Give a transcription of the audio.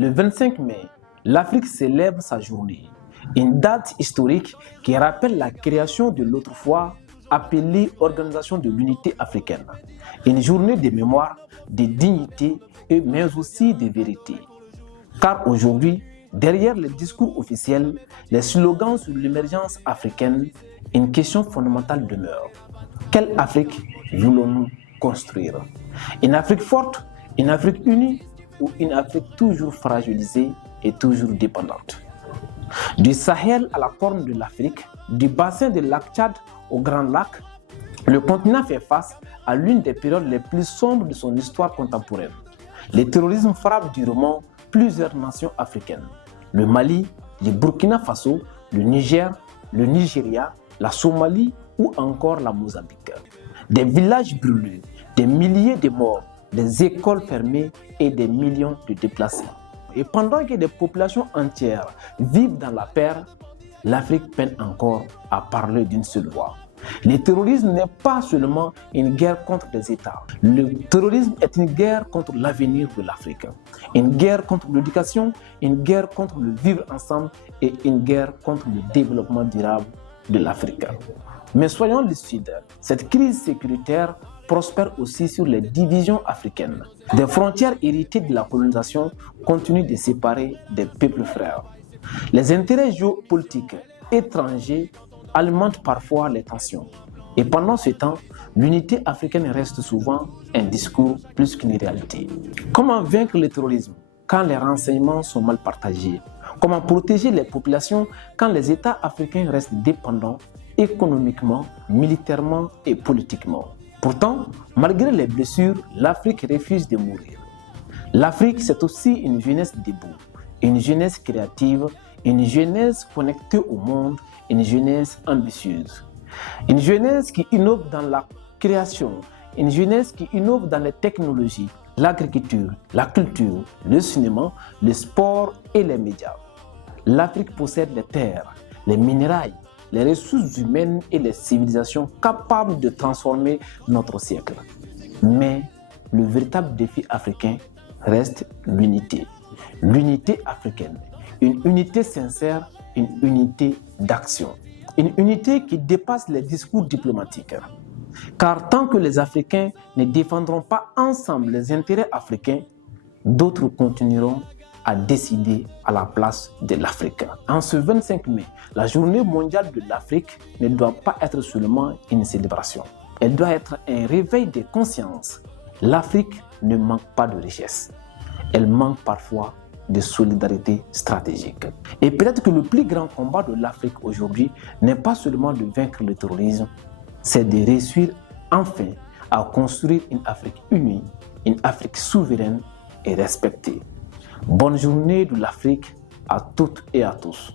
Le 25 mai, l'Afrique célèbre sa journée, une date historique qui rappelle la création de l'autrefois appelée Organisation de l'Unité africaine, une journée de mémoire, de dignité mais aussi de vérité. Car aujourd'hui, derrière les discours officiels, les slogans sur l'émergence africaine, une question fondamentale demeure. Quelle Afrique voulons-nous construire? Une Afrique forte, une Afrique unie ou une Afrique toujours fragilisée et toujours dépendante? Du Sahel à la Corne de l'Afrique, du bassin de lac Tchad au Grand Lac, le continent fait face à l'une des périodes les plus sombres de son histoire contemporaine. Le terrorisme frappe durement plusieurs nations africaines. Le Mali, le Burkina Faso, le Niger, le Nigeria, la Somalie ou encore la Mozambique. Des villages brûlés, des milliers de morts, des écoles fermées et des millions de déplacés. Et pendant que des populations entières vivent dans la peur, l'Afrique peine encore à parler d'une seule voix. Le terrorisme n'est pas seulement une guerre contre les États. Le terrorisme est une guerre contre l'avenir de l'Afrique. Une guerre contre l'éducation, une guerre contre le vivre ensemble et une guerre contre le développement durable de l'Afrique. Mais soyons lucides, cette crise sécuritaire prospère aussi sur les divisions africaines. Des frontières héritées de la colonisation continuent de séparer des peuples frères. Les intérêts géopolitiques étrangers alimentent parfois les tensions. Et pendant ce temps, l'unité africaine reste souvent un discours plus qu'une réalité. Comment vaincre le terrorisme quand les renseignements sont mal partagés? Comment protéger les populations quand les États africains restent dépendants économiquement, militairement et politiquement? Pourtant, malgré les blessures, l'Afrique refuse de mourir. L'Afrique, c'est aussi une jeunesse debout, une jeunesse créative, une jeunesse connectée au monde, une jeunesse ambitieuse. Une jeunesse qui innove dans la création, une jeunesse qui innove dans les technologies, l'agriculture, la culture, le cinéma, le sport et les médias. L'Afrique possède les terres, les minéraux, les ressources humaines et les civilisations capables de transformer notre siècle. Mais le véritable défi africain reste l'unité. L'unité africaine. Une unité sincère, une unité d'action. Une unité qui dépasse les discours diplomatiques. Car tant que les Africains ne défendront pas ensemble les intérêts africains, d'autres continueront à décider à la place de l'Afrique. En ce 25 mai, la journée mondiale de l'Afrique ne doit pas être seulement une célébration. Elle doit être un réveil de conscience. L'Afrique ne manque pas de richesse. Elle manque parfois de solidarité stratégique. Et peut-être que le plus grand combat de l'Afrique aujourd'hui n'est pas seulement de vaincre le terrorisme, c'est de réussir enfin à construire une Afrique unie, une Afrique souveraine et respectée. Bonne journée de l'Afrique à toutes et à tous.